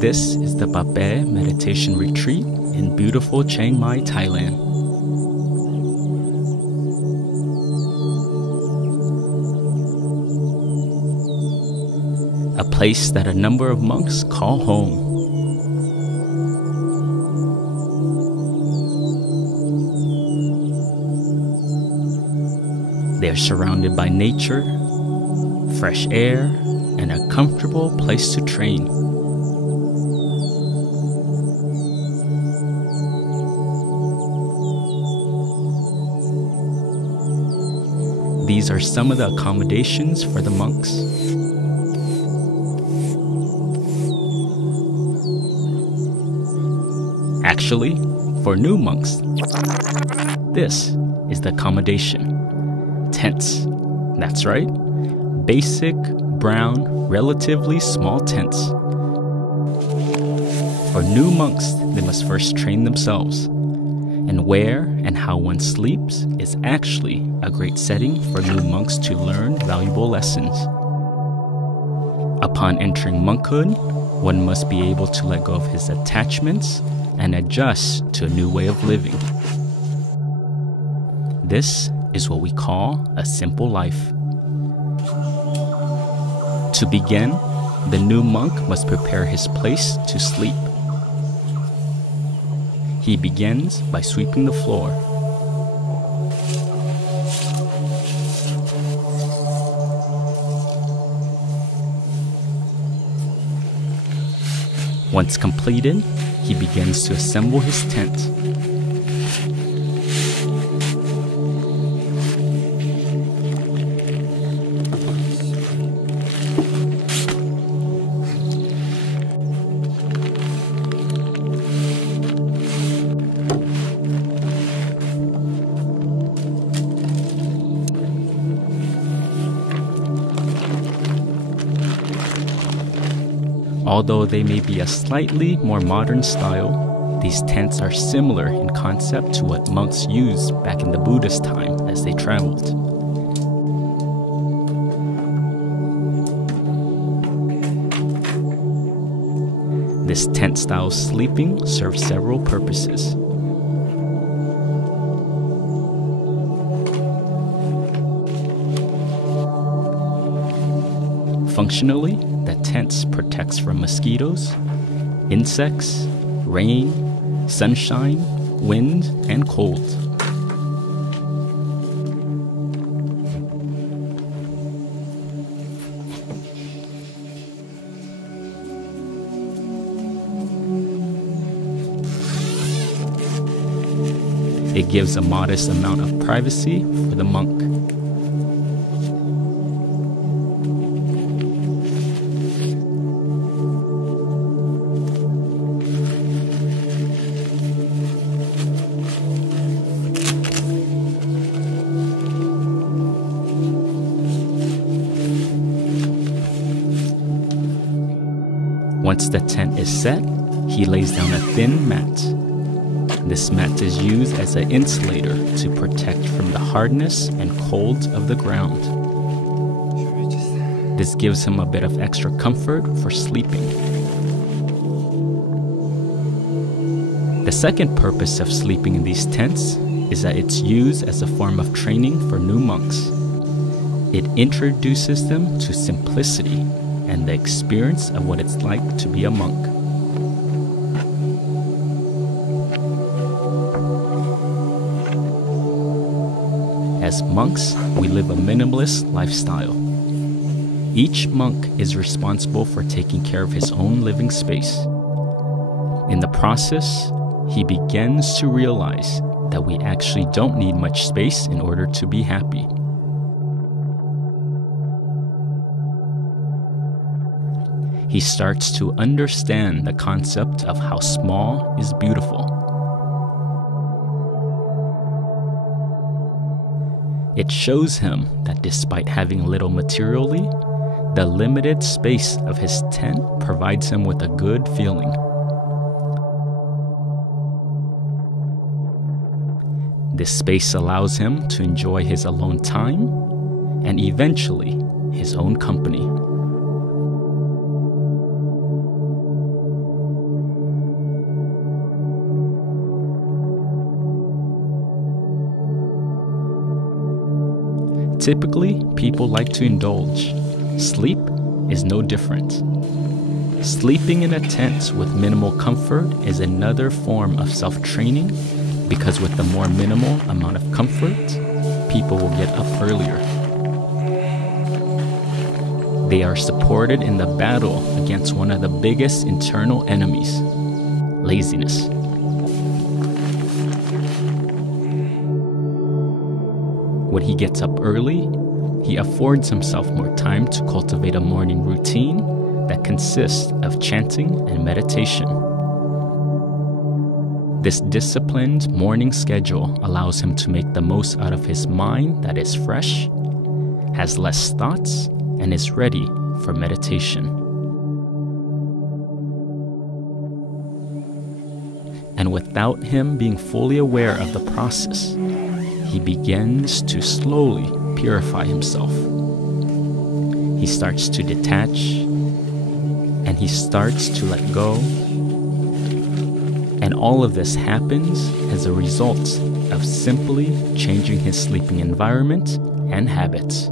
This is the Pa Pae Meditation Retreat in beautiful Chiang Mai, Thailand. A place that a number of monks call home. They are surrounded by nature, fresh air, and a comfortable place to train. These are some of the accommodations for the monks. Actually, for new monks, this is the accommodation. Tents. That's right. Basic, brown, relatively small tents. For new monks, they must first train themselves. And where and how one sleeps is actually a great setting for new monks to learn valuable lessons. Upon entering monkhood, one must be able to let go of his attachments and adjust to a new way of living. This is what we call a simple life. To begin, the new monk must prepare his place to sleep. He begins by sweeping the floor. Once completed, he begins to assemble his tent. Although they may be a slightly more modern style, these tents are similar in concept to what monks used back in the Buddhist time as they traveled. This tent-style sleeping serves several purposes. Functionally, the tent protects from mosquitoes, insects, rain, sunshine, wind, and cold. It gives a modest amount of privacy for the monk. Once the tent is set, he lays down a thin mat. This mat is used as an insulator to protect from the hardness and cold of the ground. This gives him a bit of extra comfort for sleeping. The second purpose of sleeping in these tents is that it's used as a form of training for new monks. It introduces them to simplicity and the experience of what it's like to be a monk. As monks, we live a minimalist lifestyle. Each monk is responsible for taking care of his own living space. In the process, he begins to realize that we actually don't need much space in order to be happy. He starts to understand the concept of how small is beautiful. It shows him that despite having little materially, the limited space of his tent provides him with a good feeling. This space allows him to enjoy his alone time and eventually his own company. Typically, people like to indulge. Sleep is no different. Sleeping in a tent with minimal comfort is another form of self-training, because with the more minimal amount of comfort, people will get up earlier. They are supported in the battle against one of the biggest internal enemies, laziness. When he gets up early, he affords himself more time to cultivate a morning routine that consists of chanting and meditation. This disciplined morning schedule allows him to make the most out of his mind that is fresh, has less thoughts, and is ready for meditation. And without him being fully aware of the process, he begins to slowly purify himself. He starts to detach, and he starts to let go. And all of this happens as a result of simply changing his sleeping environment and habits.